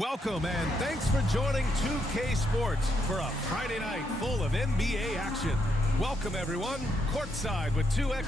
Welcome and thanks for joining 2K Sports for a Friday night full of NBA action. Welcome everyone, courtside with 2X.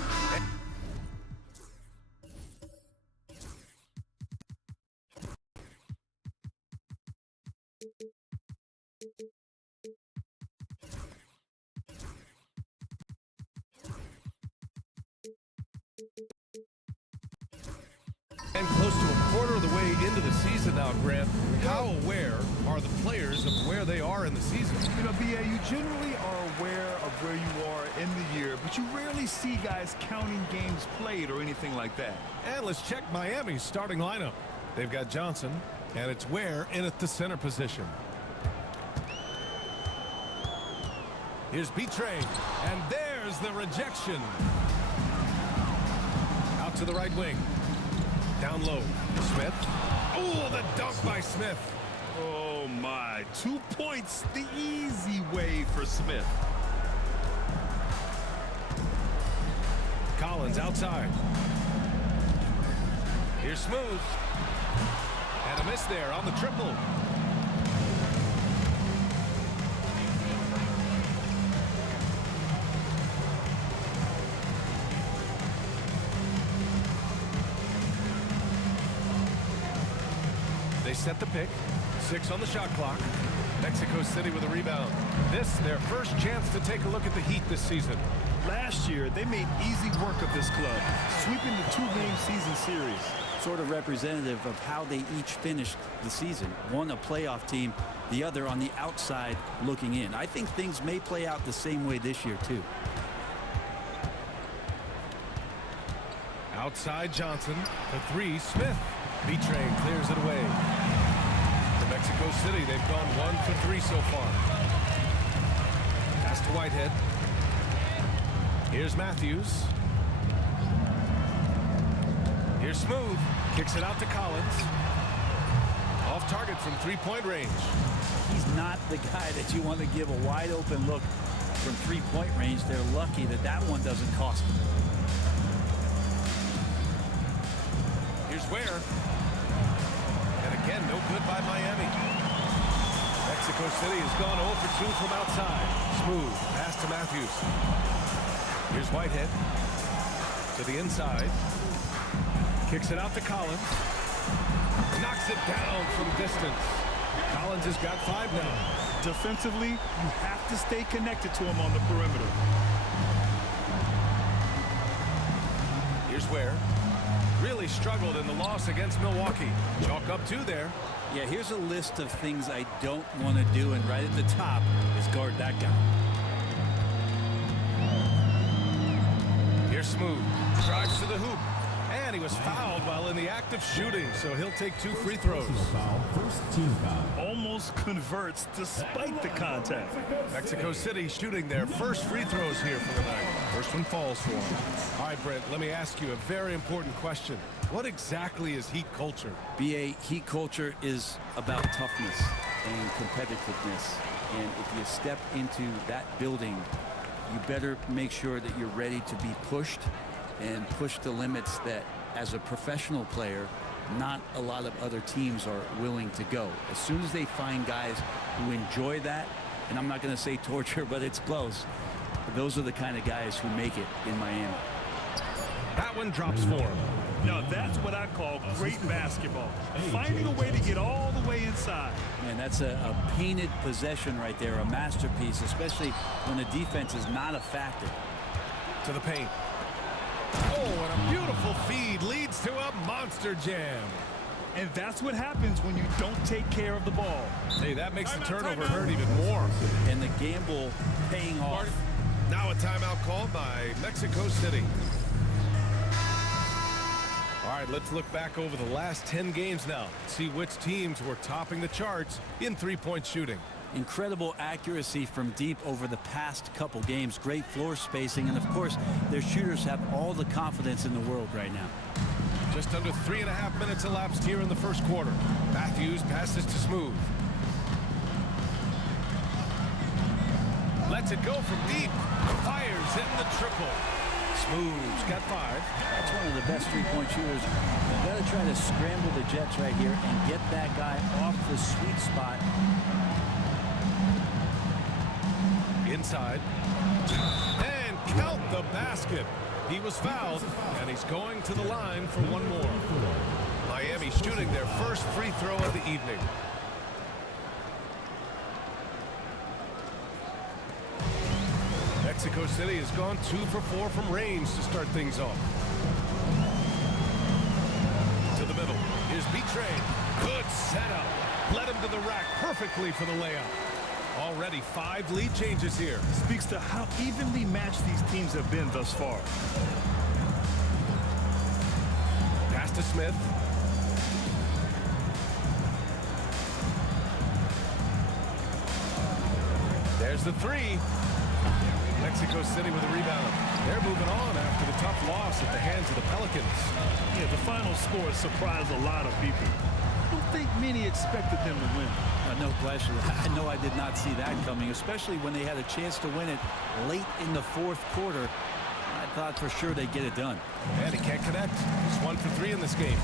And close to a quarter of the way into the season now, Grant. How aware are the players of where they are in the season? You know, BA, you generally are aware of where you are in the year, but you rarely see guys counting games played or anything like that. And let's check Miami's starting lineup. They've got Johnson, and it's Ware in at the center position. Here's B-Train, and there's the rejection. Out to the right wing. Down low, Smith. Oh, the dunk by Smith. Oh, my. 2 points the easy way for Smith. Collins outside. Here's Smooth. And a miss there on the triple. They set the pick. 6 on the shot clock. Mexico City with a rebound. This, their first chance to take a look at the Heat this season. Last year, they made easy work of this club, sweeping the 2-game season series. Sort of representative of how they each finished the season. One a playoff team, the other on the outside looking in. I think things may play out the same way this year, too. Outside Johnson. For 3, Smith. B-Train clears it away. For Mexico City, they've gone 1 for 3 so far. Pass to Whitehead. Here's Matthews. Here's Smooth. Kicks it out to Collins. Off target from 3-point range. He's not the guy that you want to give a wide open look from 3-point range. They're lucky that that one doesn't cost them. Here's Ware. And again, no good by Miami. Mexico City has gone 0 for 2 from outside. Smooth. Pass to Matthews. Here's Whitehead. To the inside. Kicks it out to Collins. Knocks it down from distance. Collins has got 5 now. Defensively, you have to stay connected to him on the perimeter. Here's Ware. Really struggled in the loss against Milwaukee. Chalk up 2 there. Yeah, here's a list of things I don't want to do, and right at the top is guard that guy. Here's Smooth. Drives to the hoop. And he was fouled while in the act of shooting, so he'll take 2 free throws. First team foul. Almost converts despite the contact. Mexico City shooting their first free throws here for the night. First one falls for him. All right, Brent, let me ask you a very important question. What exactly is Heat culture? BA, Heat culture is about toughness and competitiveness. And if you step into that building, you better make sure that you're ready to be pushed and push the limits that, as a professional player, not a lot of other teams are willing to go. As soon as they find guys who enjoy that, and I'm not going to say torture, but it's close, those are the kind of guys who make it in Miami. That one drops for him. Now, that's what I call great basketball. Finding a way to get all the way inside. And that's a painted possession right there, a masterpiece, especially when the defense is not a factor. To the paint. Oh, and a beautiful feed leads to a monster jam. And that's what happens when you don't take care of the ball. Hey, that makes the turnover hurt even more. And the gamble paying off. Now a timeout called by Mexico City. All right, let's look back over the last 10 games now. See which teams were topping the charts in 3-point shooting. Incredible accuracy from deep over the past couple games. Great floor spacing. And, of course, their shooters have all the confidence in the world right now. Just under 3.5 minutes elapsed here in the first quarter. Matthews passes to Smooth. Lets it go from deep. Fires in the triple. Smooth's got 5. That's one of the best three-point shooters. You've got to try to scramble the Jets right here and get that guy off the sweet spot. Inside. And count the basket. He was fouled, and he's going to the line for one more. Miami shooting their first free throw of the evening. Mexico City has gone 2 for 4 from range to start things off. To the middle. Here's B-Train. Good setup. Led him to the rack perfectly for the layup. Already 5 lead changes here. Speaks to how evenly matched these teams have been thus far. Pass to Smith. There's the 3. Mexico City with a rebound. They're moving on after the tough loss at the hands of the Pelicans. Yeah, the final score surprised a lot of people. I don't think many expected them to win. No question. I know I did not see that coming, especially when they had a chance to win it late in the fourth quarter. I thought for sure they'd get it done. And he can't connect. He's 1 for 3 in this game.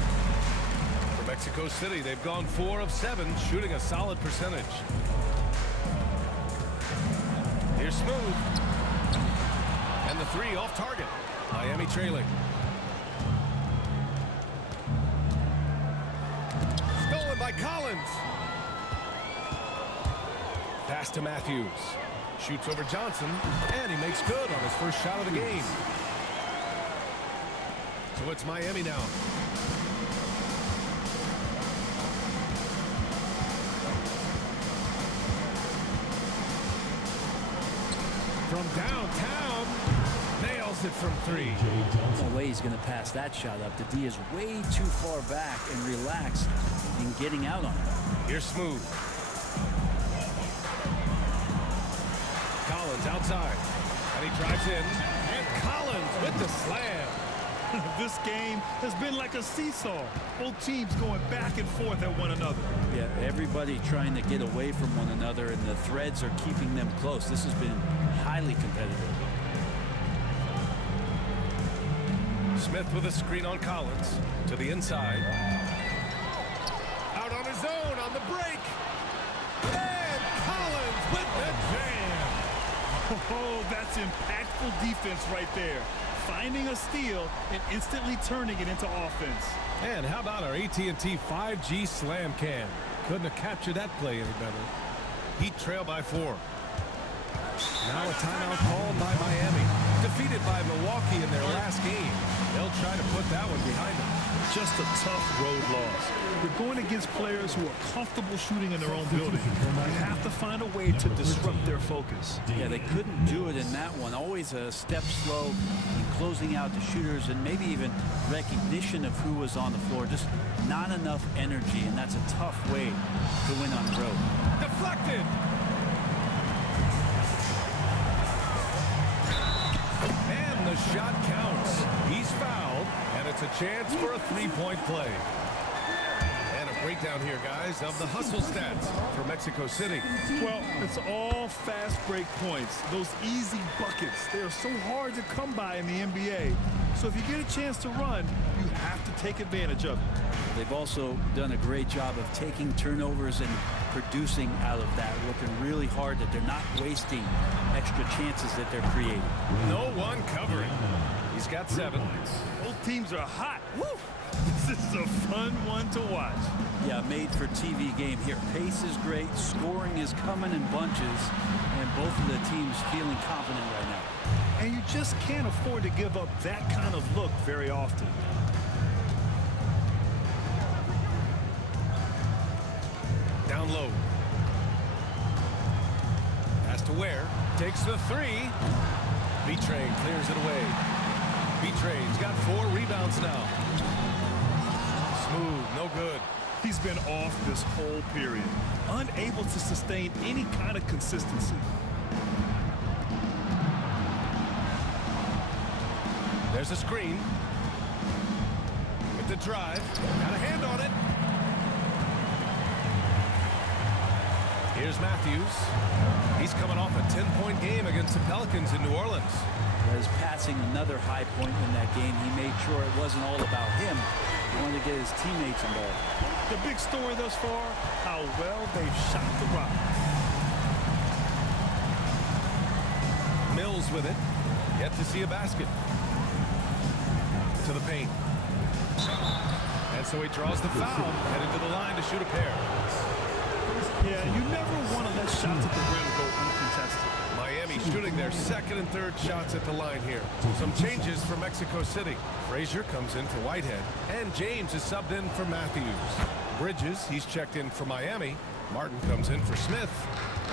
For Mexico City, they've gone 4 of 7, shooting a solid percentage. Here's Smooth. And the 3 off target. Miami trailing. Stolen by Collins. Pass to Matthews. Shoots over Johnson, and he makes good on his first shot of the game. So it's Miami now. From downtown, nails it from 3. No way he's going to pass that shot up. The D is way too far back and relaxed in getting out on it. Here's Smooth. Collins outside, and he drives in, and Collins with the slam. This game has been like a seesaw. Both teams going back and forth at one another. Yeah, everybody trying to get away from one another, and the threads are keeping them close. This has been highly competitive. Smith with a screen on Collins to the inside. Out on his own on the break. And Collins with the jam. Oh, that's impactful defense right there. Finding a steal and instantly turning it into offense. And how about our AT&T 5G slam cam? Couldn't have captured that play any better. Heat trail by 4. Now a timeout called by Miami. Defeated by Milwaukee in their last game. They'll try to put that one behind them. Just a tough road loss. You're going against players who are comfortable shooting in their own building. You have to find a way to disrupt their focus. Yeah, they couldn't do it in that one. Always a step slow in closing out the shooters, and maybe even recognition of who was on the floor. Just not enough energy, and that's a tough way to win on the road. Deflected. And the shot counts. He's fouled, and it's a chance for a three-point play. And a breakdown here, guys, of the hustle stats for Mexico City. Well, it's all fast break points. Those easy buckets, they're so hard to come by in the NBA. So if you get a chance to run, you have to take advantage of it. They've also done a great job of taking turnovers and producing out of that, working really hard that they're not wasting extra chances that they're creating. No one covering. He's got 7. Both teams are hot. Woo! This is a fun one to watch. Yeah, made for TV game here. Pace is great, scoring is coming in bunches, and both of the teams feeling confident right now. And you just can't afford to give up that kind of look very often. Down low. Has to Ware. Takes the 3. B-Train clears it away. B-Train's got 4 rebounds now. Smooth, no good. He's been off this whole period, unable to sustain any kind of consistency. There's a screen. With the drive. Got a hand on it. Here's Matthews. He's coming off a 10-point game against the Pelicans in New Orleans. His passing, another high point in that game. He made sure it wasn't all about him. He wanted to get his teammates involved. The big story thus far, how well they've shot the rock. Mills with it. Yet to see a basket. To the paint. And so he draws the foul, headed to the line to shoot a pair. Yeah, you never want to let shots at the rim go uncontested. Miami shooting their second and third shots at the line here. Some changes for Mexico City. Frazier comes in for Whitehead, and James is subbed in for Matthews. Bridges, he's checked in for Miami. Martin comes in for Smith.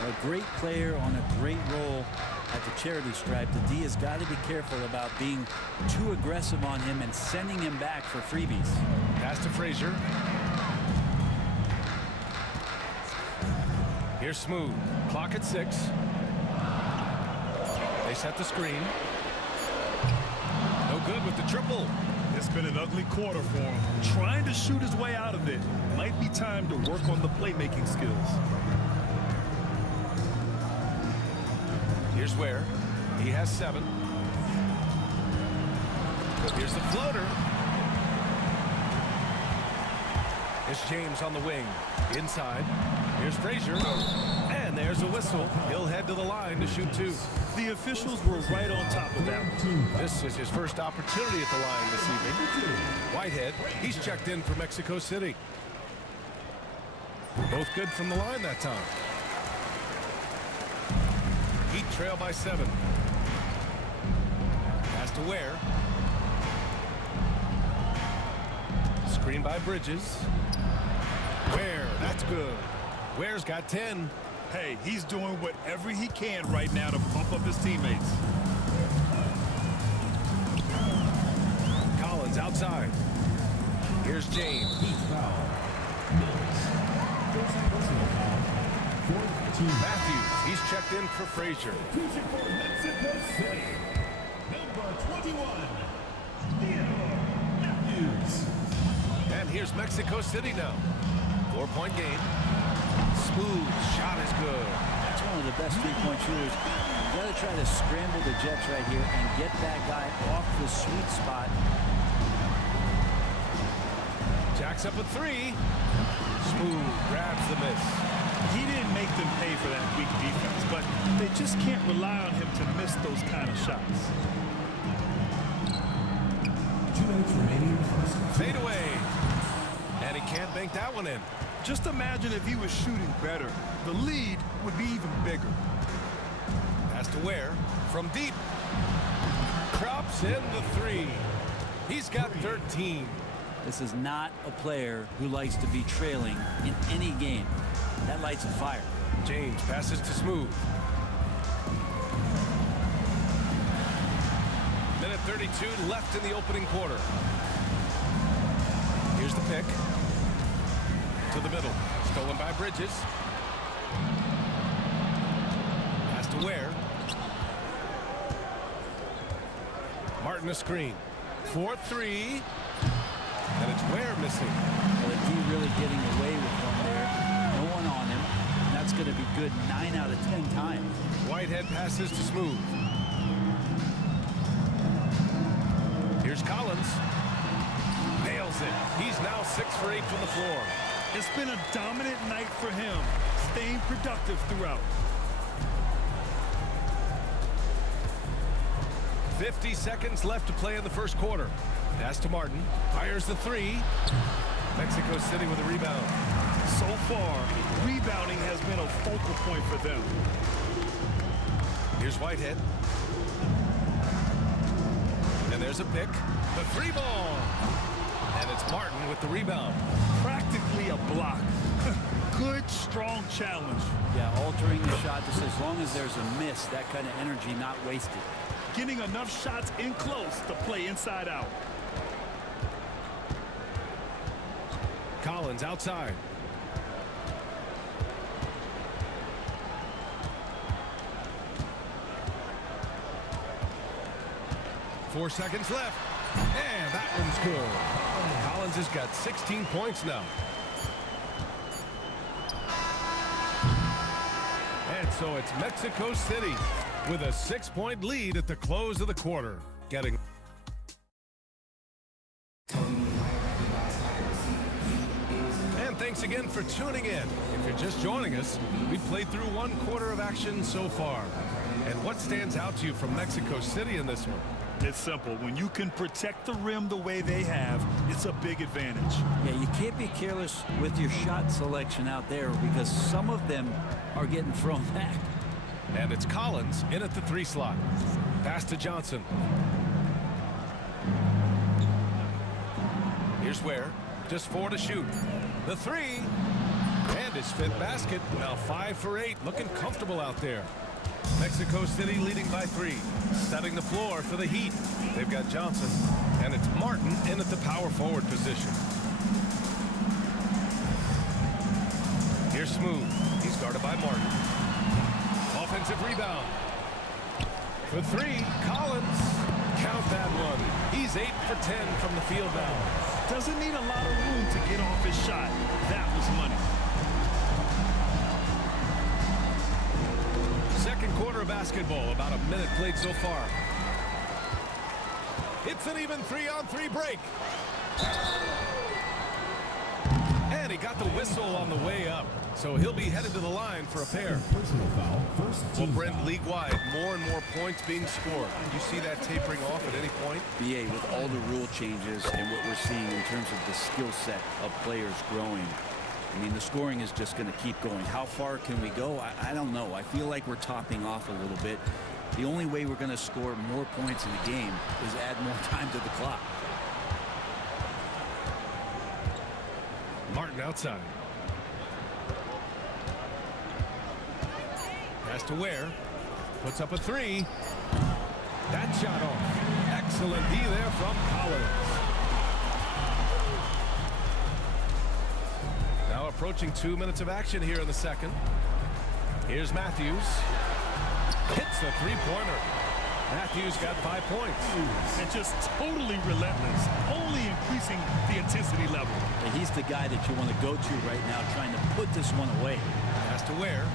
A great player on a great role at the charity stripe. The D has got to be careful about being too aggressive on him and sending him back for freebies. Pass to Frazier. Here's Smooth. Clock at 6. They set the screen. No good with the triple. It's been an ugly quarter for him. Trying to shoot his way out of it. Might be time to work on the playmaking skills. Here's Ware. He has 7. Here's the floater. It's James on the wing. Inside. Here's Frazier. And there's a whistle. He'll head to the line to shoot 2. The officials were right on top of that one. This is his first opportunity at the line this evening. Whitehead, he's checked in for Mexico City. Both good from the line that time. Heat trail by 7. Pass to Ware. Screen by Bridges. Ware, that's good. Ware's got 10. Hey, he's doing whatever he can right now to pump up his teammates. Collins outside. Here's James. Matthews, he's checked in for Frazier. And here's Mexico City now. 4-point game. Smooth shot is good. That's one of the best three-point shooters. You got to try to scramble the Jets right here and get that guy off the sweet spot. Jacks up a 3. Smooth grabs the miss. He didn't make them pay for that weak defense, but they just can't rely on him to miss those kind of shots. 2 minutes remaining. Fade away. And he can't bank that one in. Just imagine if he was shooting better. The lead would be even bigger. Pass to Ware from deep. Crops in the 3. He's got 13. This is not a player who likes to be trailing in any game. That lights a fire. James passes to Smooth. Minute 32 left in the opening quarter. Here's the pick. To the middle. Stolen by Bridges. Pass to Ware. Martin a screen. 4-3. And it's Ware missing. Well, the D really getting away with one there. No one on him. And that's going to be good 9 out of 10 times. Whitehead passes to Smooth. Here's Collins. Nails it. He's now 6 for 8 from the floor. It's been a dominant night for him, staying productive throughout. 50 seconds left to play in the first quarter. Pass to Martin. Fires the 3. Mexico City with a rebound. So far, rebounding has been a focal point for them. Here's Whitehead. And there's a pick. The 3 ball. And it's Martin with the rebound. Practically a block. Good, strong challenge. Yeah, altering the shot just as long as there's a miss, that kind of energy not wasted. Getting enough shots in close to play inside out. Collins outside. Four seconds left. And that one's good. Collins has got 16 points now. And so it's Mexico City with a 6-point lead at the close of the quarter. Getting. And thanks again for tuning in. If you're just joining us, we've played through one quarter of action so far. And what stands out to you from Mexico City in this one? It's simple. When you can protect the rim the way they have, it's a big advantage. Yeah, you can't be careless with your shot selection out there because some of them are getting thrown back. And it's Collins in at the 3 slot. Pass to Johnson. Here's Ware. Just 4 to shoot. The 3. And his 5th basket. Now 5 for 8. Looking comfortable out there. Mexico City leading by 3. Setting the floor for the Heat. They've got Johnson. And it's Martin in at the power forward position. Here's Smooth. He's guarded by Martin. Offensive rebound. For 3, Collins. Count that one. He's 8 for 10 from the field now. Doesn't need a lot of room to get off his shot. That was money. Second quarter of basketball, about a minute played so far. It's an even 3-on-3 break. And he got the whistle on the way up, so he'll be headed to the line for a pair. Personal foul. First Well, team Brent, foul. league-wide, more and more points being scored. Do you see that tapering off at any point? BA, with all the rule changes and what we're seeing in terms of the skill set of players growing, I mean, the scoring is just going to keep going. How far can we go? I don't know. I feel like we're topping off a little bit. The only way we're going to score more points in the game is add more time to the clock. Martin outside. Pass to Ware. Puts up a 3. That shot off. Excellent D there from Collins. Now approaching 2 minutes of action here in the second. Here's Matthews. Hits a 3-pointer. Matthews got 5 points. And just totally relentless, only increasing the intensity level. And he's the guy that you want to go to right now, trying to put this one away. Pass to Ware.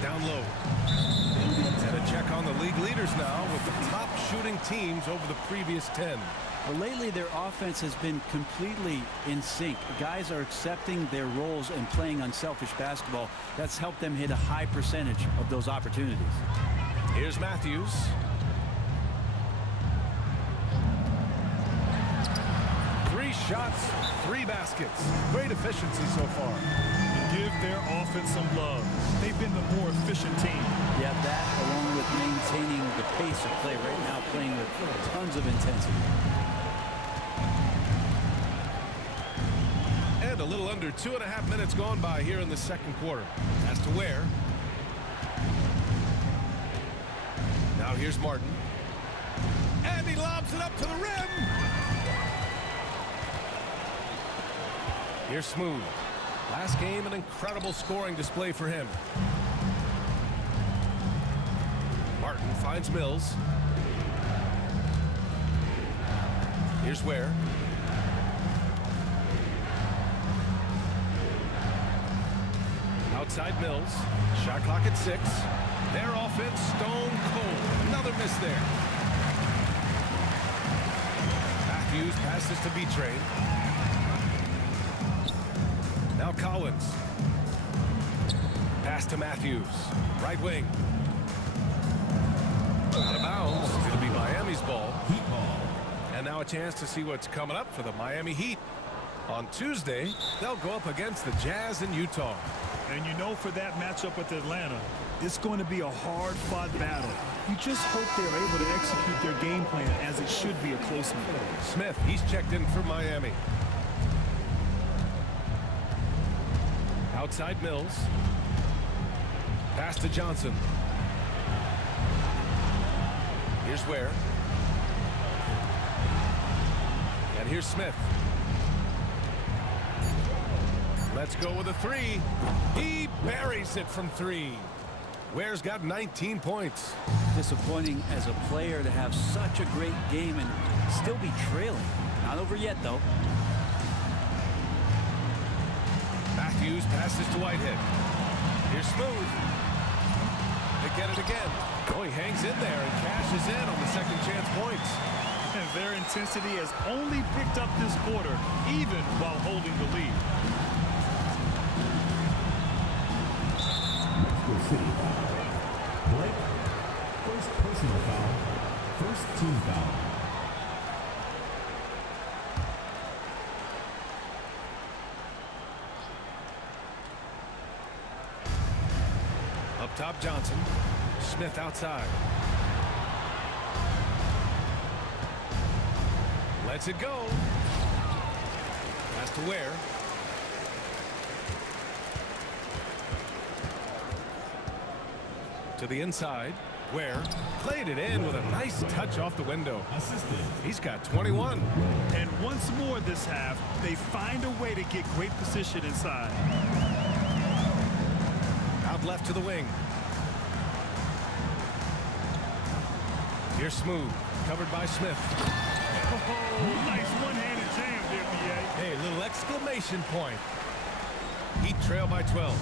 Down low. And a check on the league leaders now with the top shooting teams over the previous 10. Well, lately their offense has been completely in sync. Guys are accepting their roles and playing unselfish basketball. That's helped them hit a high percentage of those opportunities. Here's Matthews. Three shots, 3 baskets. Great efficiency so far. Give their offense some love. They've been the more efficient team. Yeah, that along with maintaining the pace of play right now, playing with tons of intensity. And a little under 2.5 minutes gone by here in the second quarter. Has to Ware. Now here's Martin. And he lobs it up to the rim. Here's Smooth. Last game, an incredible scoring display for him. Martin finds Mills. Here's Ware. Outside Mills. Shot clock at 6. Their offense stone cold. Another miss there. Matthews passes to B-Train. Now Collins. Pass to Matthews. Right wing. Out of bounds. It'll be Miami's ball. Heat ball. And now a chance to see what's coming up for the Miami Heat. On Tuesday, they'll go up against the Jazz in Utah. And you know, for that matchup with Atlanta, it's going to be a hard-fought battle. You just hope they're able to execute their game plan as it should be a close one. Smith, he's checked in for Miami. Outside Mills. Pass to Johnson. Here's Ware. And here's Smith. Let's go with a 3. He buries it from 3. Ware's got 19 points. Disappointing as a player to have such a great game and still be trailing. Not over yet, though. Matthews passes to Whitehead. Here's Smooth. They get it again. Oh, he hangs in there and cashes in on the second chance points. And their intensity has only picked up this quarter, even while holding the lead. City foul. Blake, first personal foul, first team foul. Up top, Johnson. Smith outside. Lets it go. Pass to Ware. To the inside. Ware played it in with a nice touch off the window. He's got 21. And once more this half, they find a way to get great position inside. Out left to the wing. Here's Smooth, covered by Smith. Oh, nice one-handed jam there, B.A. Hey, a little exclamation point. Heat trail by 12.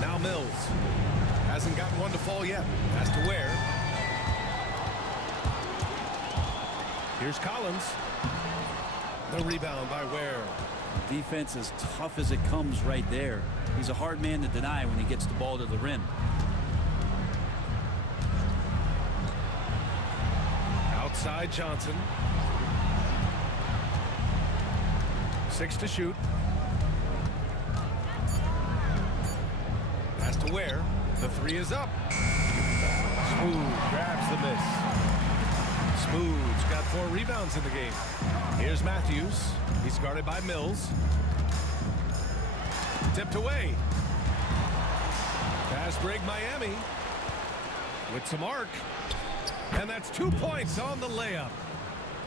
Now Mills. Hasn't gotten one to fall yet. Has to Ware. Here's Collins. The rebound by Ware. Defense as tough as it comes right there. He's a hard man to deny when he gets the ball to the rim. Outside Johnson. 6 to shoot. Pass to Ware. The three is up. Smooth grabs the miss. Smooth's got 4 rebounds in the game. Here's Matthews. He's guarded by Mills. Tipped away. Fast break Miami. With some arc. And that's 2 points on the layup.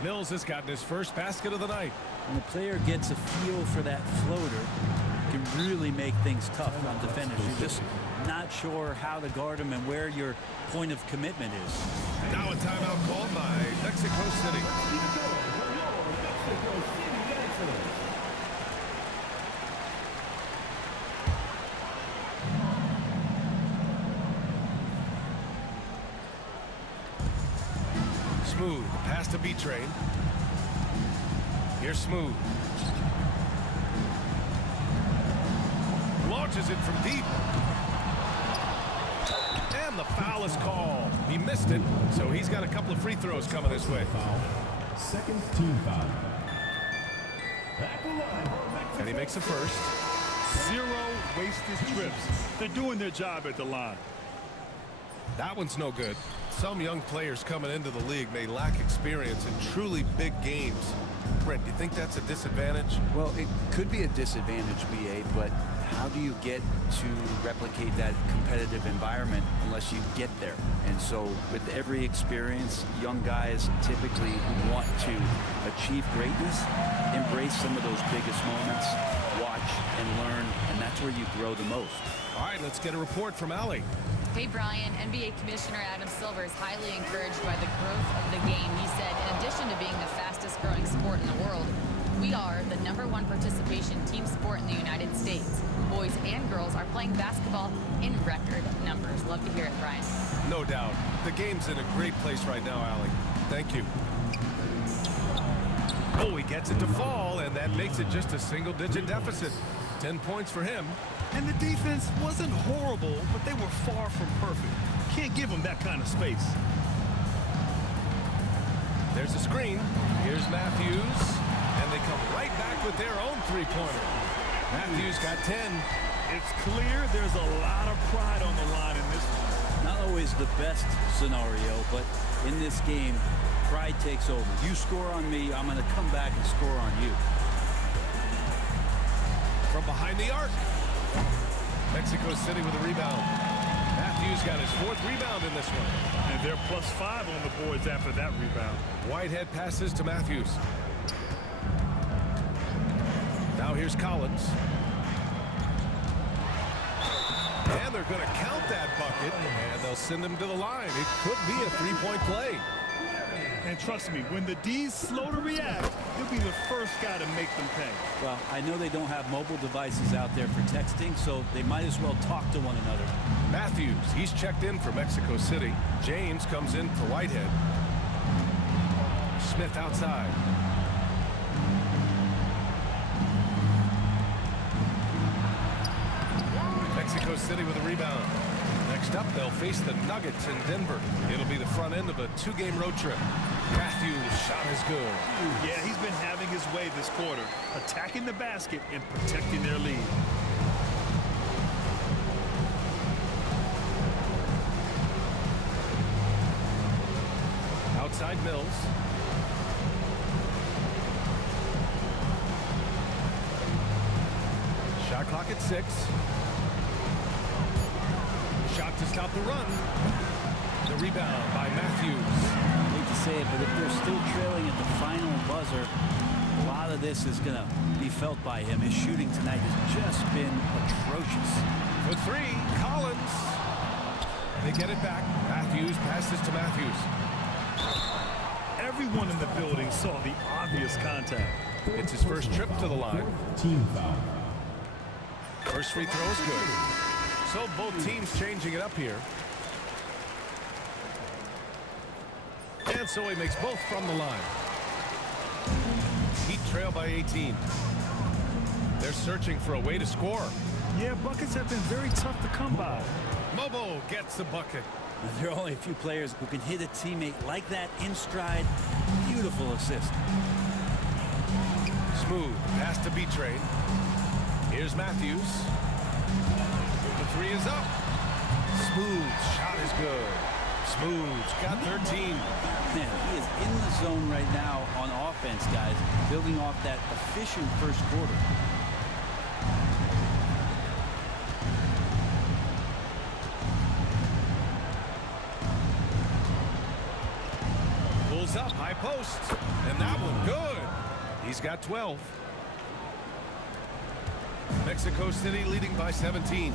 Mills has gotten his first basket of the night. When the player gets a feel for that floater, it can really make things tough on defenders. You're just not sure how to guard him and where your point of commitment is. Now a timeout called by Mexico City. Smooth, pass to B-Train. Here's Smooth. Launches it from deep. And the foul is called. He missed it, so he's got a couple of free throws coming this way. Second team foul. And he makes the first. 0 wasted trips. They're doing their job at the line. That one's no good. Some young players coming into the league may lack experience in truly big games. Brent, do you think that's a disadvantage? Well, it could be a disadvantage, BA, but how do you get to replicate that competitive environment unless you get there? And so with every experience, young guys typically who want to achieve greatness, embrace some of those biggest moments, watch and learn, and that's where you grow the most. All right, let's get a report from Allie. Hey, Brian, NBA Commissioner Adam Silver is highly encouraged by the growth of the game. He said, in addition to being the fastest growing sport in the world, we are the #1 participation team sport in the United States. Boys and girls are playing basketball in record numbers. Love to hear it, Brian. No doubt. The game's in a great place right now, Allie. Thank you. Oh, he gets it to fall, and that makes it just a single-digit deficit. 10 points for him. And the defense wasn't horrible, but they were far from perfect. Can't give them that kind of space. There's a screen. Here's Matthews. And they come right back with their own three-pointer. Matthews got 10. It's clear there's a lot of pride on the line in this one. Not always the best scenario, but in this game, pride takes over. You score on me, I'm going to come back and score on you. From behind the arc. Mexico City with a rebound. Matthews got his 4th rebound in this one. And they're +5 on the boards after that rebound. Whitehead passes to Matthews. Now here's Collins. And they're going to count that bucket, and they'll send him to the line. It could be a 3-point play. And trust me, when the D's slow to react, he'll be the first guy to make them pay. Well, I know they don't have mobile devices out there for texting, so they might as well talk to one another. Matthews, he's checked in for Mexico City. James comes in for Whitehead. Smith outside. Mexico City with a rebound. Next up, they'll face the Nuggets in Denver. It'll be the front end of a 2-game road trip. Matthews' shot is good. Yeah, he's been having his way this quarter, attacking the basket and protecting their lead. Outside Mills. Shot clock at 6. Shot to stop the run. The rebound by Matthews. I hate to say it, but if they're still trailing at the final buzzer, a lot of this is going to be felt by him. His shooting tonight has just been atrocious. For 3, Collins. They get it back. Matthews passes to Matthews. Everyone in the building saw the obvious contact. It's his first trip to the line. Team foul. First free throw is good. So both teams changing it up here. And so he makes both from the line. Heat trail by 18. They're searching for a way to score. Yeah, buckets have been very tough to come by. Mobo gets the bucket. There are only a few players who can hit a teammate like that in stride. Beautiful assist. Smooth pass to B-Train. Here's Matthews. The 3 is up. Smooth shot is good. Smooth's got 13. Man, he is in the zone right now on offense, guys, building off that efficient first quarter. Pulls up, high post. And that one good. He's got 12. Mexico City leading by 17.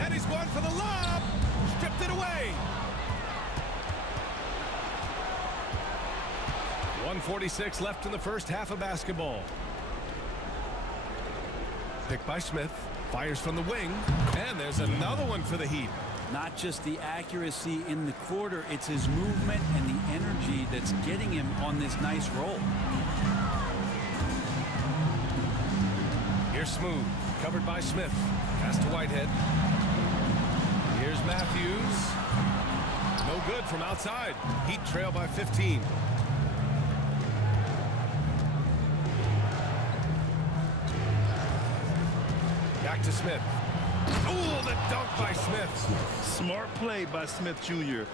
And he's going for the lob. Stripped it away. 1:46 left in the first half of basketball. Picked by Smith. Fires from the wing. And there's another one for the Heat. Not just the accuracy in the quarter, it's his movement and the energy that's getting him on this nice roll. Here's Smooth, covered by Smith. Pass to Whitehead. Here's Matthews. No good from outside. Heat trail by 15. Back to Smith. Oh, the dunk by Smith. Smart play by Smith Jr.,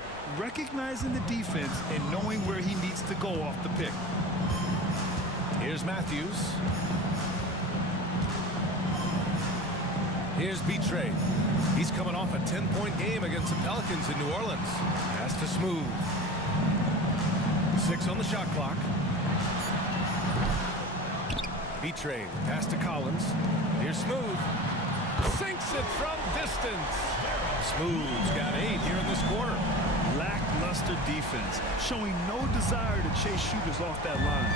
recognizing the defense and knowing where he needs to go off the pick. Here's Matthews. Here's B-Trey. He's coming off a 10-point game against the Pelicans in New Orleans. Pass to Smooth. 6 on the shot clock. B-Trey. Pass to Collins. Here's Smooth. Sinks it from distance. Smooth's got 8 here in this quarter. Lackluster defense, showing no desire to chase shooters off that line.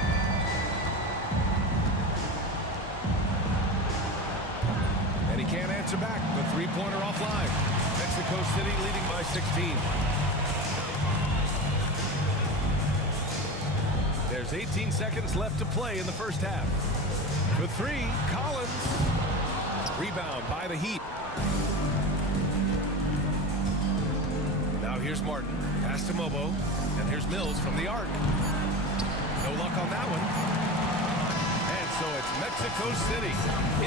And he can't answer back. The three-pointer offline. Mexico City leading by 16. There's 18 seconds left to play in the first half. For 3, Collins. Rebound by the Heat. Now here's Martin. Pass to Mobo. And here's Mills from the arc. No luck on that one. And so it's Mexico City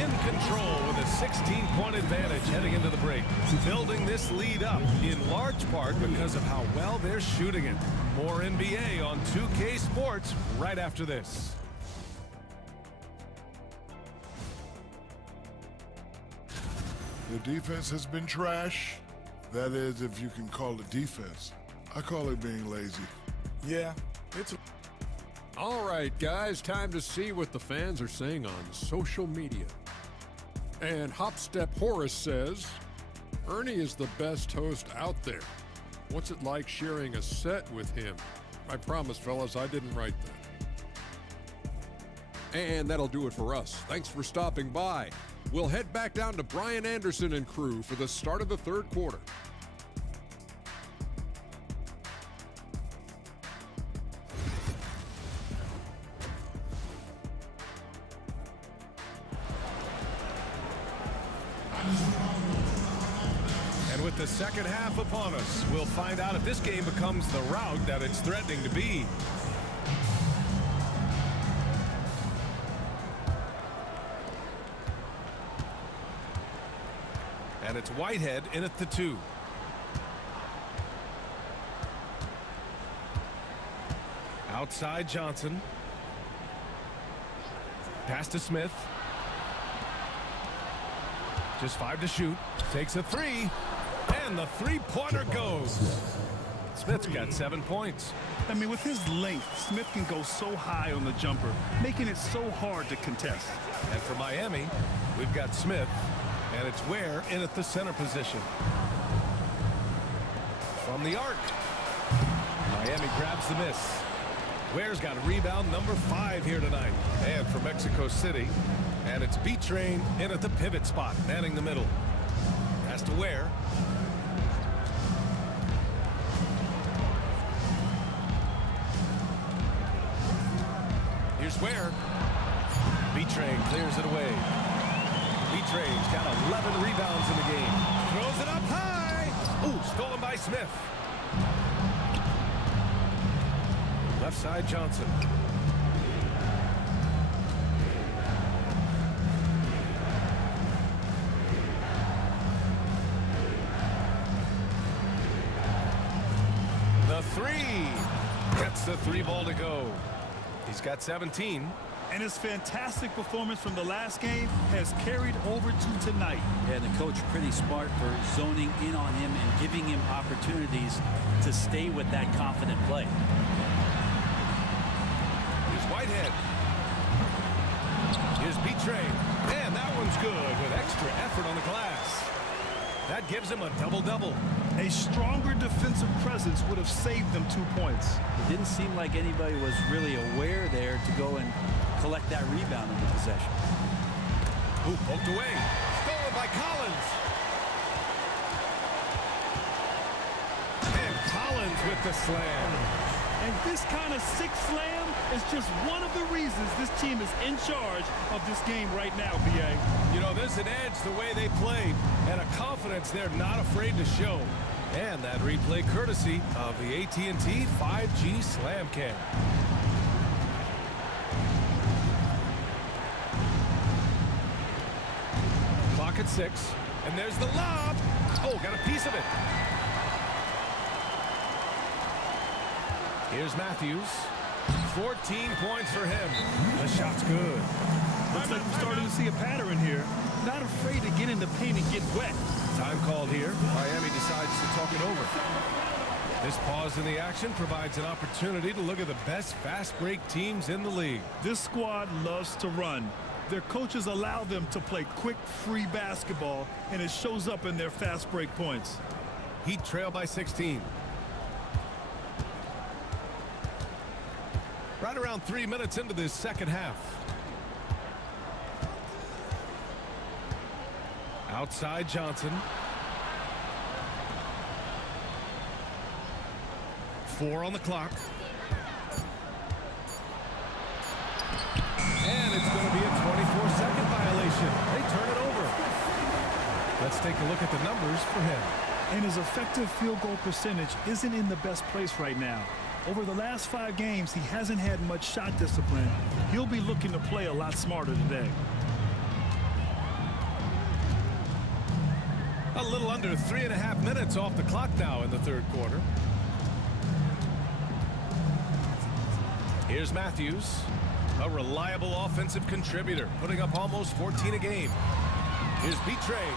in control with a 16-point advantage heading into the break. Building this lead up in large part because of how well they're shooting it. More NBA on 2K Sports right after this. The defense has been trash. That is, if you can call it defense. I call it being lazy. Yeah, it's... All right, guys, time to see what the fans are saying on social media. And Hopstep Horace says, Ernie is the best host out there. What's it like sharing a set with him? I promise, fellas, I didn't write that. And that'll do it for us. Thanks for stopping by. We'll head back down to Brian Anderson and crew for the start of the third quarter. And with the second half upon us, we'll find out if this game becomes the rout that it's threatening to be. And it's Whitehead in at the 2. Outside Johnson. Pass to Smith. Just 5 to shoot. Takes a 3. And the three-pointer goes. Smith's got 7 points. I mean, with his length, Smith can go so high on the jumper, making it so hard to contest. And for Miami, we've got Smith. And it's Ware in at the center position. From the arc. Miami grabs the miss. Ware's got a rebound number 5 here tonight. And for Mexico City. And it's B-Train in at the pivot spot, manning the middle. Pass to Ware. Here's Ware. B-Train clears it away. B-Train's got 11 rebounds in the game. Throws it up high. Ooh, stolen by Smith. Left side Johnson. The 3. Gets the 3 ball to go. He's got 17. And his fantastic performance from the last game has carried over to tonight. Yeah, the coach pretty smart for zoning in on him and giving him opportunities to stay with that confident play. Here's Whitehead. Here's B-Train. And that one's good with extra effort on the glass. That gives him a double-double. A stronger defensive presence would have saved them 2 points. It didn't seem like anybody was really aware there to go and collect that rebound in the possession. Ooh, poked away. Stolen by Collins. And Collins with the slam. And this kind of sick slam is just one of the reasons this team is in charge of this game right now, B.A. You know, there's an edge the way they play and a confidence they're not afraid to show. And that replay courtesy of the AT&T 5G Slam Cam. Clock at 6. And there's the lob. Oh, got a piece of it. Here's Matthews. 14 points for him. The shot's good. Looks like we're starting to see a pattern here. Not afraid to get in the paint and get wet. Time called here. Miami decides to talk it over. This pause in the action provides an opportunity to look at the best fast break teams in the league. This squad loves to run. Their coaches allow them to play quick, free basketball, and it shows up in their fast break points. Heat trail by 16. Right around 3 minutes into this second half. Outside Johnson. 4 on the clock. And it's going to be a 24-second violation. They turn it over. Let's take a look at the numbers for him. And his effective field goal percentage isn't in the best place right now. Over the last 5 games, he hasn't had much shot discipline. He'll be looking to play a lot smarter today. A little under 3.5 minutes off the clock now in the third quarter. Here's Matthews, a reliable offensive contributor, putting up almost 14 a game. Here's B-Train.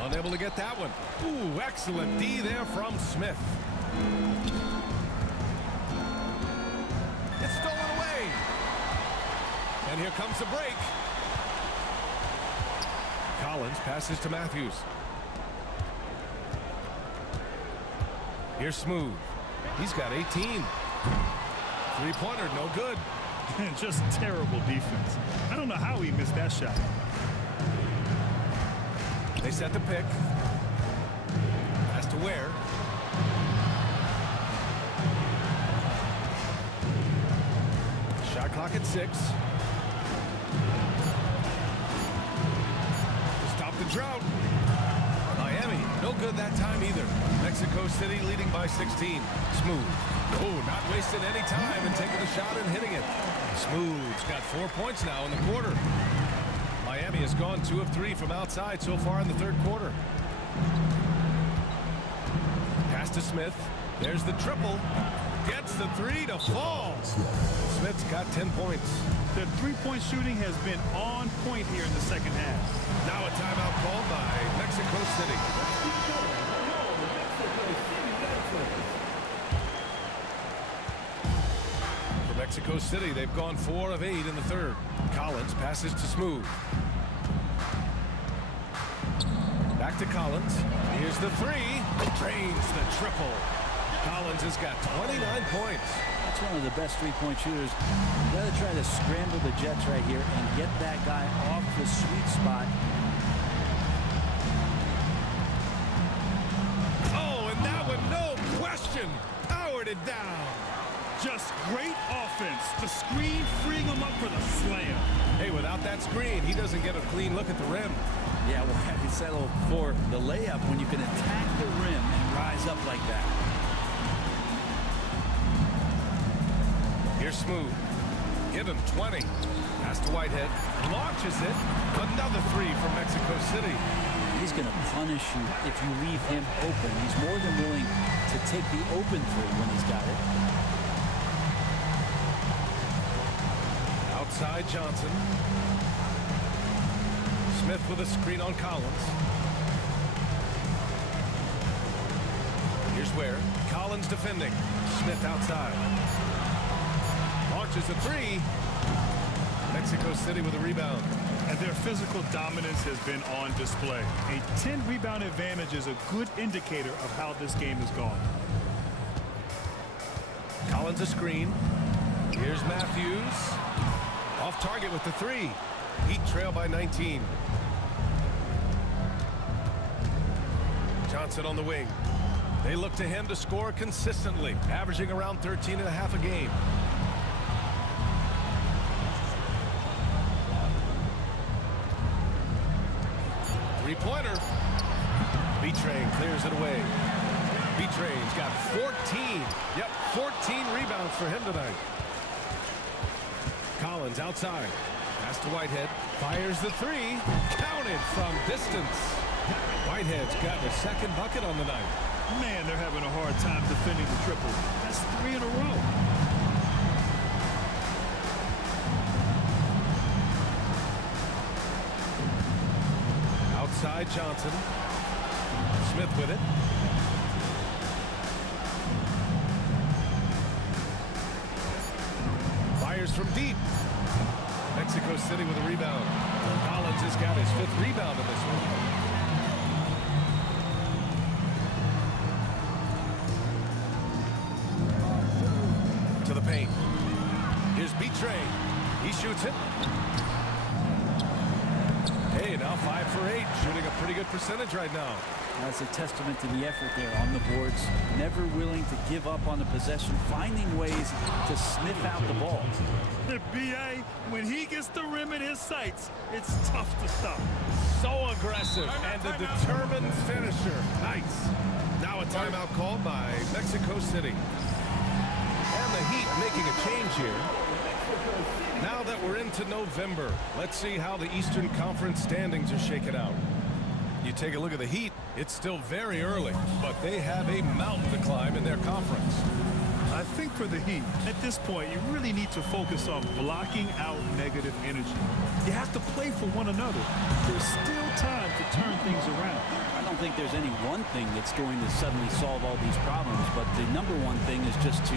Unable to get that one. Ooh, excellent D there from Smith. It's stolen away. And here comes the break. Collins passes to Matthews. Here's Smooth. He's got 18. Three-pointer, no good. Just terrible defense. I don't know how he missed that shot. They set the pick. Pass to Ware. Shot clock at 6. To stop the drought. Miami, no good that time either. Mexico City leading by 16. Smooth. Oh, not wasting any time and taking the shot and hitting it. Smooth's got 4 points now in the quarter. Miami has gone 2 of 3 from outside so far in the third quarter. Pass to Smith. There's the triple. Gets the 3 to fall. Smith's got 10 points. Their three-point shooting has been on point here in the second half. Now a timeout called by Mexico City. For Mexico City, they've gone 4 of 8 in the third. Collins passes to Smooth. Back to Collins. Here's the 3. Drains the triple. Collins has got 29 points. That's one of the best three-point shooters. You got to try to scramble the Jets right here and get that guy off the sweet spot. Oh, and that one, no question, powered it down. Just great offense. The screen freeing him up for the slam. Hey, without that screen, he doesn't get a clean look at the rim. Yeah, well, have you settle for the layup when you can attack the rim and rise up like that? Here's Smooth. Give him 20. Pass to Whitehead. Launches it. Another 3 from Mexico City. He's going to punish you if you leave him open. He's more than willing to take the open 3 when he's got it. Outside Johnson. Smith with a screen on Collins. Here's Ware. Collins defending. Smith outside. Launches a 3. Mexico City with a rebound. And their physical dominance has been on display. A 10-rebound advantage is a good indicator of how this game has gone. Collins a screen. Here's Matthews. Off target with the 3. Heat trail by 19. Johnson on the wing. They look to him to score consistently, averaging around 13.5 a game. Three-pointer. B-Train clears it away. B-Train's got 14. Yep, 14 rebounds for him tonight. Collins outside. Pass to Whitehead. Fires the 3. Counted from distance. Whitehead's got the second bucket on the night. Man, they're having a hard time defending the triple. That's 3 in a row. Outside Johnson. Smith with it. Fires from deep. Mexico City with a rebound. Collins has got his 5th rebound in this one. To the paint. Here's B-Train. He shoots it. Hey, now 5 for 8, shooting a pretty good percentage right now. That's a testament to the effort there on the boards. Never willing to give up on the possession, finding ways to sniff out the ball. The BA, when he gets the rim in his sights, it's tough to stop. So aggressive and a determined finisher. Nice. Now a timeout called by Mexico City. And the Heat making a change here. Now that we're into November, let's see how the Eastern Conference standings are shaken out. You take a look at the Heat, it's still very early, but they have a mountain to climb in their conference. I think for the Heat, at this point, you really need to focus on blocking out negative energy. You have to play for one another. There's still time to turn things around. I don't think there's any one thing that's going to suddenly solve all these problems, but the number one thing is just to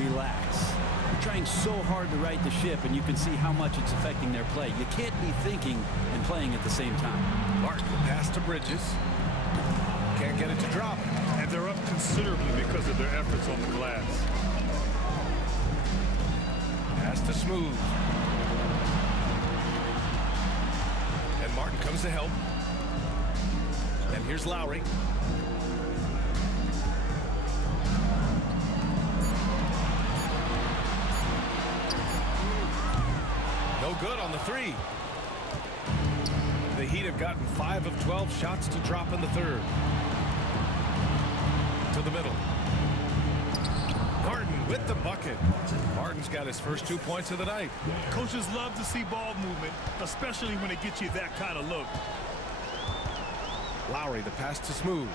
relax. They're trying so hard to right the ship, and you can see how much it's affecting their play. You can't be thinking and playing at the same time. Martin pass to Bridges. Can't get it to drop. And and they're up considerably because of their efforts on the glass. Pass to Smooth. And Martin comes to help. And here's Lowry. No good on the three. The Heat have gotten 5 of 12 shots to drop in the third. To the middle. Martin with the bucket. Martin's got his first 2 points of the night. Coaches love to see ball movement, especially when it gets you that kind of look. Lowry, the pass to Smooth.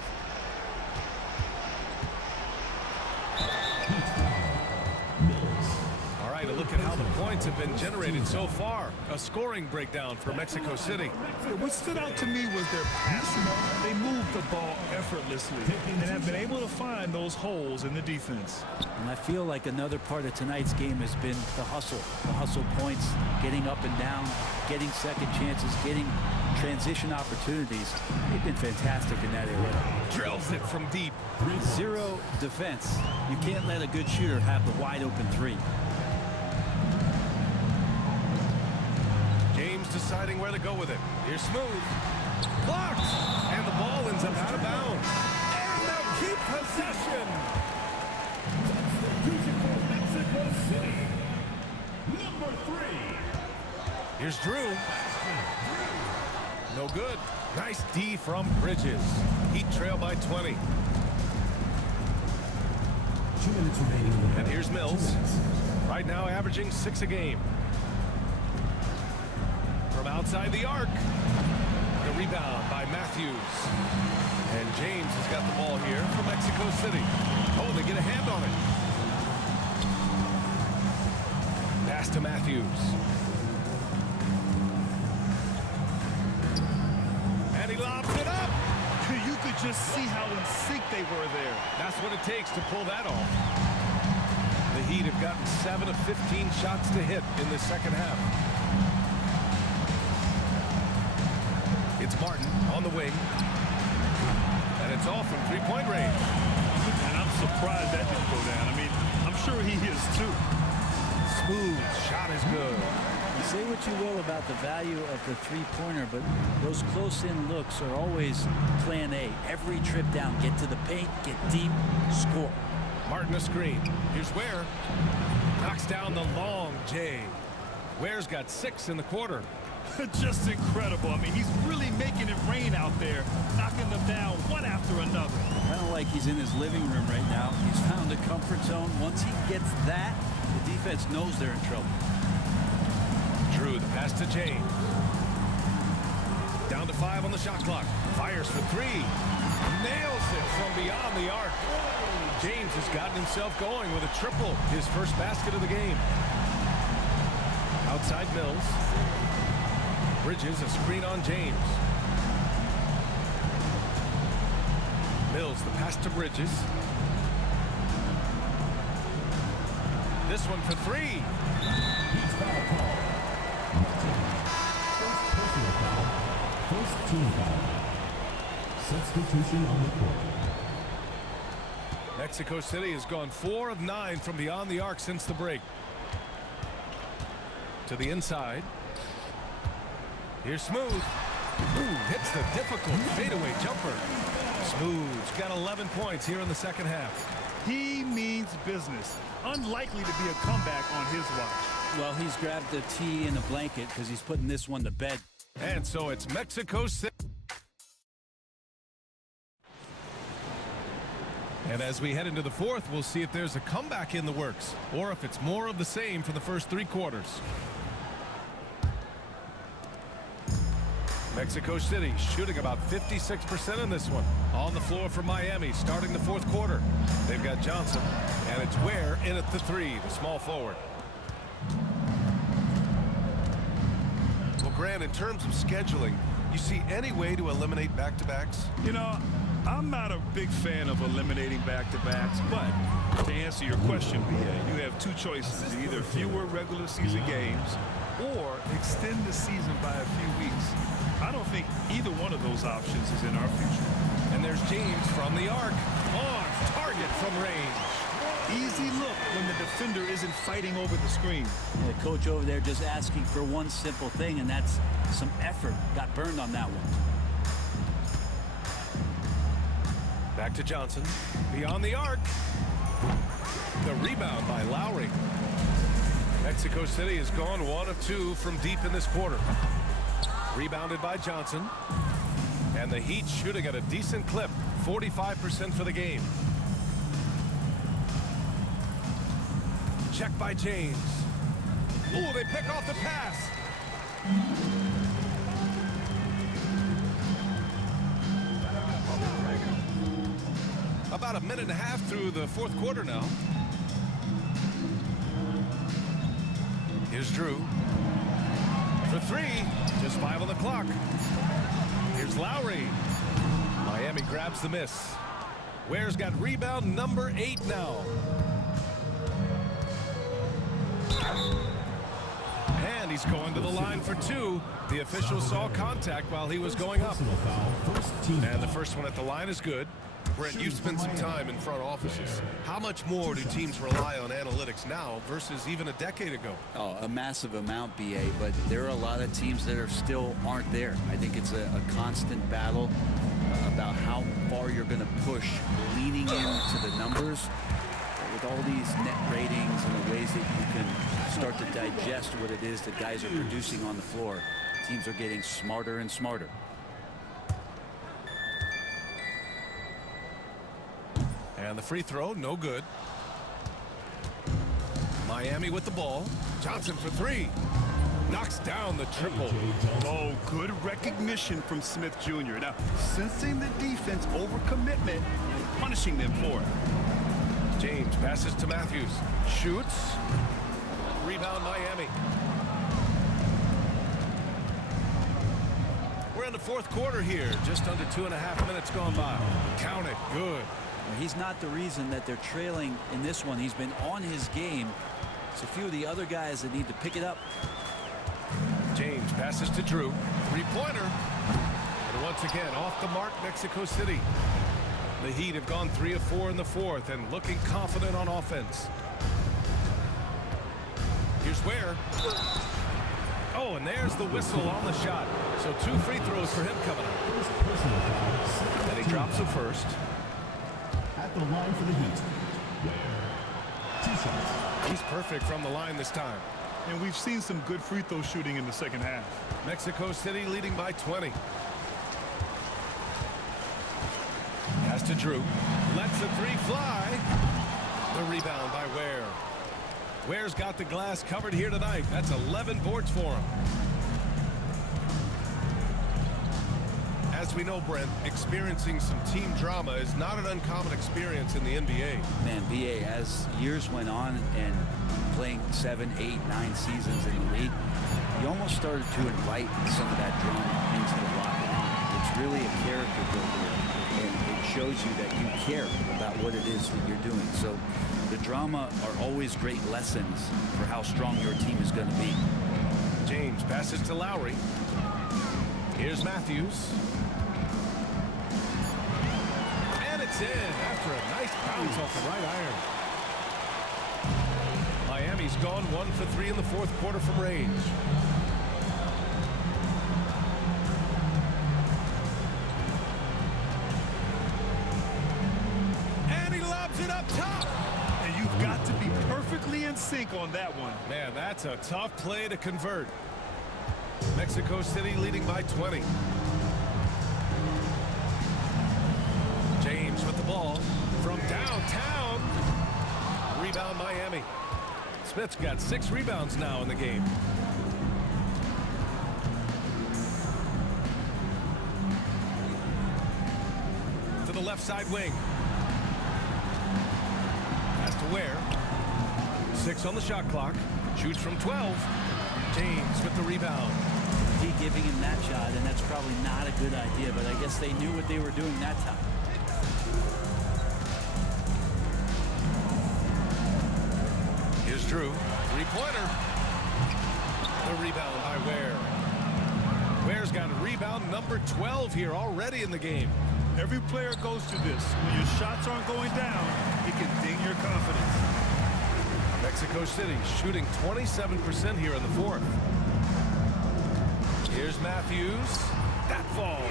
All right, a look at how the points have been generated so far. A scoring breakdown for Mexico City. What stood out to me was their passing. They moved the ball effortlessly and have been able to find those holes in the defense. And I feel like another part of tonight's game has been the hustle points, getting up and down, getting second chances, getting transition opportunities. They've been fantastic in that area. Drills it from deep. Zero defense. You can't let a good shooter have the wide open three. James deciding where to go with it. Here's Smooth. Blocked. And the ball ends up out of bounds. And they'll keep possession. Substitution for Mexico City. Number 3. Here's Drew. No good. Nice D from Bridges. Heat trail by 20. 2 minutes remaining. And here's Mills. Right now averaging 6 a game. From outside the arc. The rebound by Matthews. And James has got the ball here for Mexico City. Oh, they get a hand on it. Pass to Matthews. And he lobs it up. You could just see how in sync they were there. That's what it takes to pull that off. The Heat have gotten 7 of 15 shots to hit in the second half. It's Martin on the wing. And it's off from three-point range. And I'm surprised that didn't go down. I mean, I'm sure he is too. Smooth shot is good. You say what you will about the value of the three-pointer, but those close-in looks are always plan A. Every trip down, get to the paint, get deep, score. Martin a screen. Here's Ware. Knocks down the long J. Ware's got 6 in the quarter. Just incredible. I mean, he's really making it rain out there, knocking them down one after another. Kind of like he's in his living room right now. He's found a comfort zone. Once he gets that, the defense knows they're in trouble. Drew, the pass to James. Down to 5 on the shot clock. Fires for 3. Nails it from beyond the arc. James has gotten himself going with a triple. His first basket of the game. Outside Mills. Bridges, a screen on James. Mills, the pass to Bridges. This one for 3. First personal foul. First team foul. Substitution on the court. Mexico City has gone 4 of 9 from beyond the arc since the break. To the inside. Here's Smooth. Ooh, hits the difficult fadeaway jumper. Smooth's got 11 points here in the second half. He means business. Unlikely to be a comeback on his watch. Well, he's grabbed the tea and a blanket because he's putting this one to bed. And so it's Mexico City. And as we head into the fourth, we'll see if there's a comeback in the works or if it's more of the same for the first 3 quarters. Mexico City shooting about 56% in this one. On the floor for Miami starting the fourth quarter. They've got Johnson, and it's Ware in at the 3, the small forward. Well, Grant, in terms of scheduling, you see any way to eliminate back-to-backs? You know, I'm not a big fan of eliminating back-to-backs, but to answer your question, BA, you have 2 choices. Either fewer regular season games or extend the season by a few weeks. I don't think either one of those options is in our future. And there's James from the arc. On target from range. Easy look when the defender isn't fighting over the screen. The coach over there just asking for one simple thing, and that's some effort. Got burned on that one. Back to Johnson. Beyond the arc. The rebound by Lowry. Mexico City has gone 1 of 2 from deep in this quarter. Rebounded by Johnson. And the Heat shooting at a decent clip. 45% for the game. Check by James. Oh, they pick off the pass. About a minute and a half through the fourth quarter now. Here's Drew. For 3. Just 5 on the clock. Here's Lowry. Miami grabs the miss. Ware's got rebound number 8 now. And he's going to the line for 2. The official saw contact while he was going up. And the first one at the line is good. Brent, you spent some time in front offices. How much more do teams rely on analytics now versus even a decade ago? Oh, a massive amount, BA, but there are a lot of teams that are still aren't there. I think it's a constant battle about how far you're going to push, leaning into the numbers. With all these net ratings and the ways that you can start to digest what it is that guys are producing on the floor, teams are getting smarter and smarter. And the free throw, no good. Miami with the ball. Johnson for 3. Knocks down the triple. Oh, good recognition from Smith Jr. Now, sensing the defense overcommitment and punishing them for it. James passes to Matthews. Shoots. Rebound Miami. We're in the fourth quarter here. Just under 2.5 minutes gone by. Count it. Good. He's not the reason that they're trailing in this one. He's been on his game. It's a few of the other guys that need to pick it up. James passes to Drew. 3-pointer. And once again, off the mark, Mexico City. The Heat have gone 3 of 4 in the fourth and looking confident on offense. Here's Ware. Oh, and there's the whistle on the shot. So 2 free throws for him coming up. And he drops the first. At the line for the Heat. 2 shots. He's perfect from the line this time. And we've seen some good free throw shooting in the second half. Mexico City leading by 20. Pass to Drew. Lets the 3 fly. The rebound by Ware. Ware's got the glass covered here tonight. That's 11 boards for him. As we know, Brent, experiencing some team drama is not an uncommon experience in the NBA. Man, BA, as years went on and playing 7, 8, 9 seasons in the league, you almost started to invite some of that drama into the locker room. It's really a character builder, and it shows you that you care about what it is that you're doing. So the drama are always great lessons for how strong your team is going to be. James passes to Lowry. Here's Matthews. And it's in after a nice bounce off the right iron. Miami's gone 1 for 3 in the fourth quarter from range. And he lobs it up top. And you've got to be perfectly in sync on that one. Man, that's a tough play to convert. Mexico City leading by 20. James with the ball from downtown. Rebound Miami. Smith's got 6 rebounds now in the game. To the left side wing. Pass to Ware. 6 on the shot clock. Shoots from 12. James with the rebound. He giving him that shot, and that's probably not a good idea, but I guess they knew what they were doing that time. Here's Drew. 3-pointer. The rebound by Ware. Ware's got a rebound number 12 here already in the game. Every player goes through this. When your shots aren't going down, it can ding your confidence. Mexico City shooting 27% here in the fourth. Here's Matthews. That falls.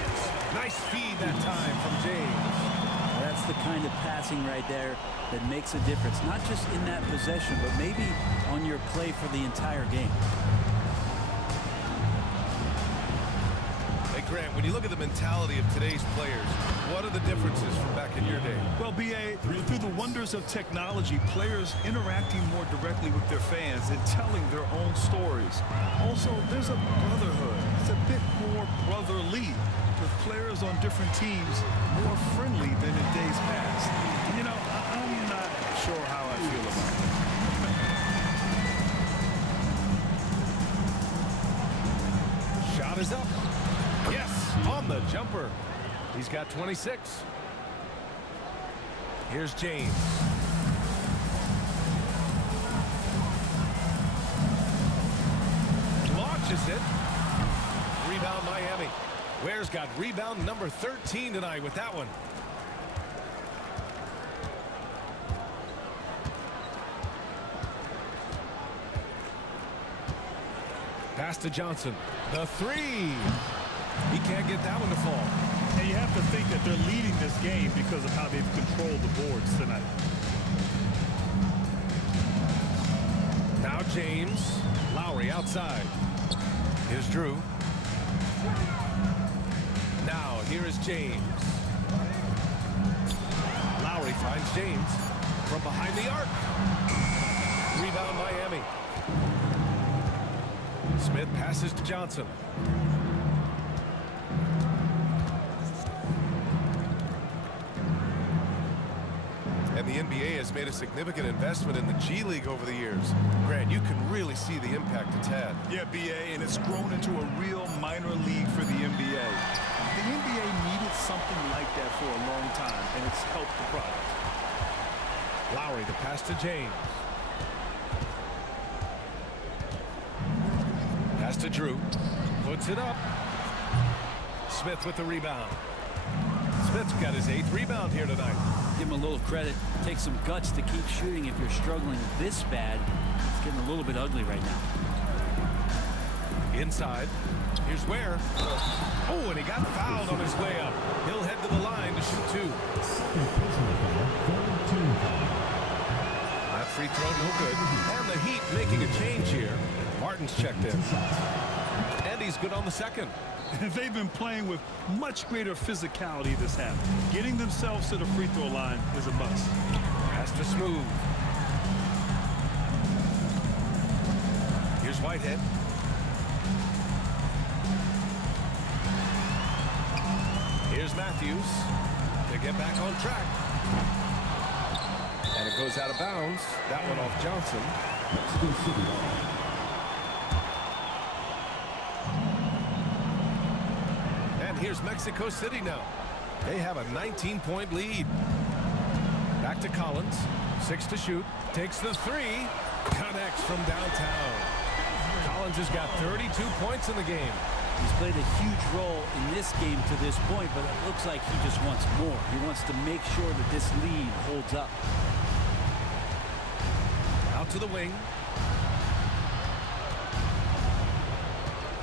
Nice feed that time from James. That's the kind of passing right there that makes a difference, not just in that possession, but maybe on your play for the entire game. Hey, Grant, when you look at the mentality of today's players, what are the differences from back in your day? Well, B.A., through the wonders of technology, players interacting more directly with their fans and telling their own stories. Also, there's a brotherhood. It's a bit more brotherly, with players on different teams more friendly than in days past. You know, I'm not sure how I feel about it. Shot is up. Yes, on the jumper. He's got 26. Here's James. Launches it. Rebound Miami. Ware's got rebound number 13 tonight with that one. Pass to Johnson. The three. He can't get that one to fall. And you have to think that they're leading this game because of how they've controlled the boards tonight. Now James. Lowry outside. Here's Drew. Now here is James. Lowry finds James from behind the arc. Rebound Miami. Smith passes to Johnson. And the NBA has made a significant investment in the G League over the years. Grant, you can really see the impact it's had. Yeah, B.A., and it's grown into a real minor league for the NBA. The NBA needed something like that for a long time, and it's helped the product. Lowry, the pass to James. Pass to Drew. Puts it up. Smith with the rebound. Smith's got his 8th rebound here tonight. Give him a little credit. Take some guts to keep shooting if you're struggling this bad. It's getting a little bit ugly right now. Inside. Here's Ware. Oh, and he got fouled on his way up. He'll head to the line to shoot 2. That free throw, no good. And the Heat making a change here. Martin's checked in. And he's good on the second. They've been playing with much greater physicality this half. Getting themselves to the free throw line is a must. Pass to Smooth. Here's Whitehead. Here's Matthews to get back on track. And it goes out of bounds. That one off Johnson. And here's Mexico City now. They have a 19-point lead. Back to Collins. 6 to shoot. Takes the 3. Connects from downtown. Collins has got 32 points in the game. He's played a huge role in this game to this point, but it looks like he just wants more. He wants to make sure that this lead holds up. Out to the wing.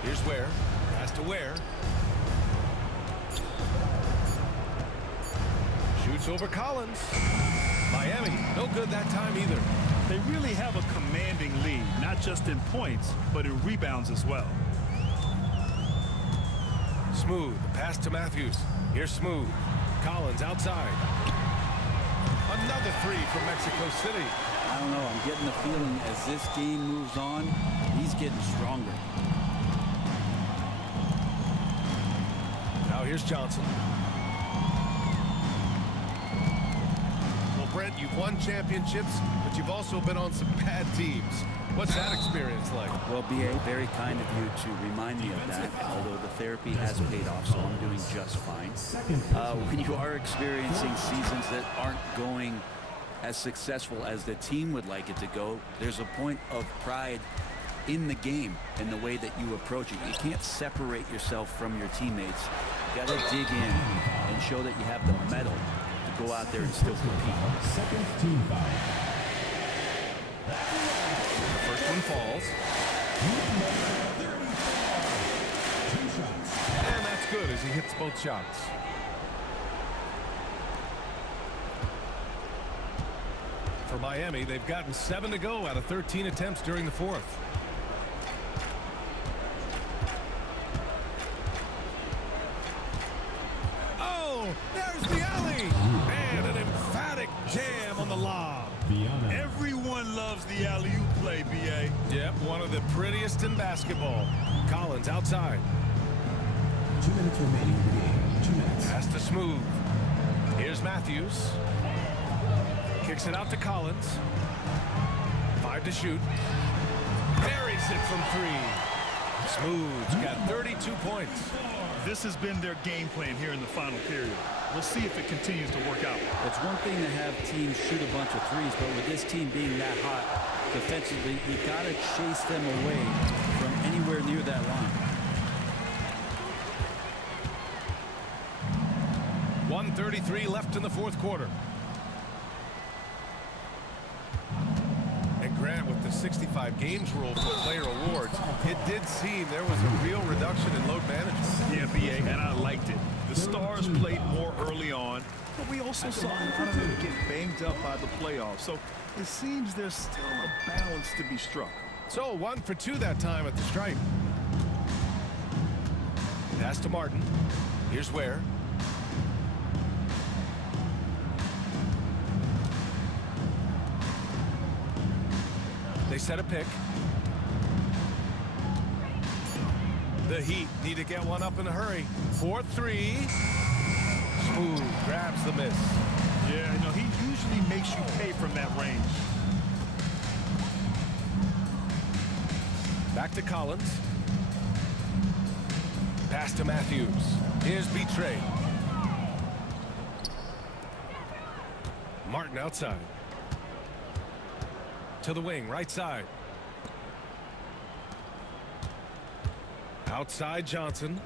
Here's Ware. Pass to Ware. Shoots over Collins. Miami, no good that time either. They really have a commanding lead, not just in points, but in rebounds as well. Smooth, pass to Matthews. Here's Smooth. Collins outside. Another 3 from Mexico City. I don't know. I'm getting the feeling as this game moves on, he's getting stronger. Now here's Johnson. Well, Brent, you've won championships, but you've also been on some bad teams. What's that experience like? Well, B.A., very kind of you to remind me of that, although the therapy has paid off, so I'm doing just fine. When you are experiencing seasons that aren't going as successful as the team would like it to go, there's a point of pride in the game and the way that you approach it. You can't separate yourself from your teammates Got to dig in and show that you have the mettle to go out there and still compete. Second team foul. The first one falls. And that's good as he hits both shots. For Miami, they've gotten 7 to go out of 13 attempts during the fourth. Oh, there's the alley. And an emphatic jam on the lob. Everyone loves the alley-oop play, B.A. Yep, one of the prettiest in basketball. Collins outside. 2 minutes remaining in the game. 2 minutes. Pass to Smooth. Here's Matthews. Kicks it out to Collins. 5 to shoot. Buries it from 3. Smooth's got 32 points. This has been their game plan here in the final period. We'll see if it continues to work out. It's one thing to have teams shoot a bunch of threes, but with this team being that hot defensively, you got to chase them away from anywhere near that line. 1:33 left in the fourth quarter. And Grant, with the 65 games rule for player awards, it did seem there was a real reduction in load management. Yeah, B.A., and I liked it. The Stars played more early on, but we also saw a lot of them get banged up by the playoffs. So it seems there's still a balance to be struck. So 1 for 2 that time at the stripe. Pass to Martin. Here's Ware. They set a pick. The Heat need to get one up in a hurry. 4-3. Smooth grabs the miss. Yeah, no, he usually makes you pay from that range. Back to Collins. Pass to Matthews. Here's Betray. Martin outside. To the wing, right side. Outside Johnson.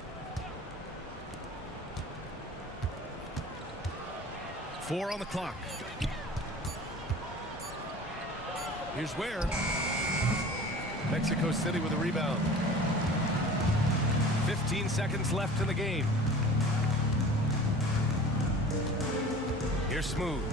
4 on the clock. Here's Ware. Mexico City with a rebound. 15 seconds left in the game. Here's Smooth.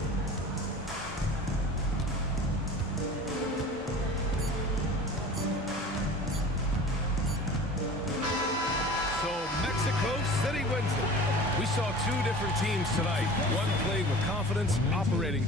Mexico City wins it. We saw 2 different teams tonight. One played with confidence, operating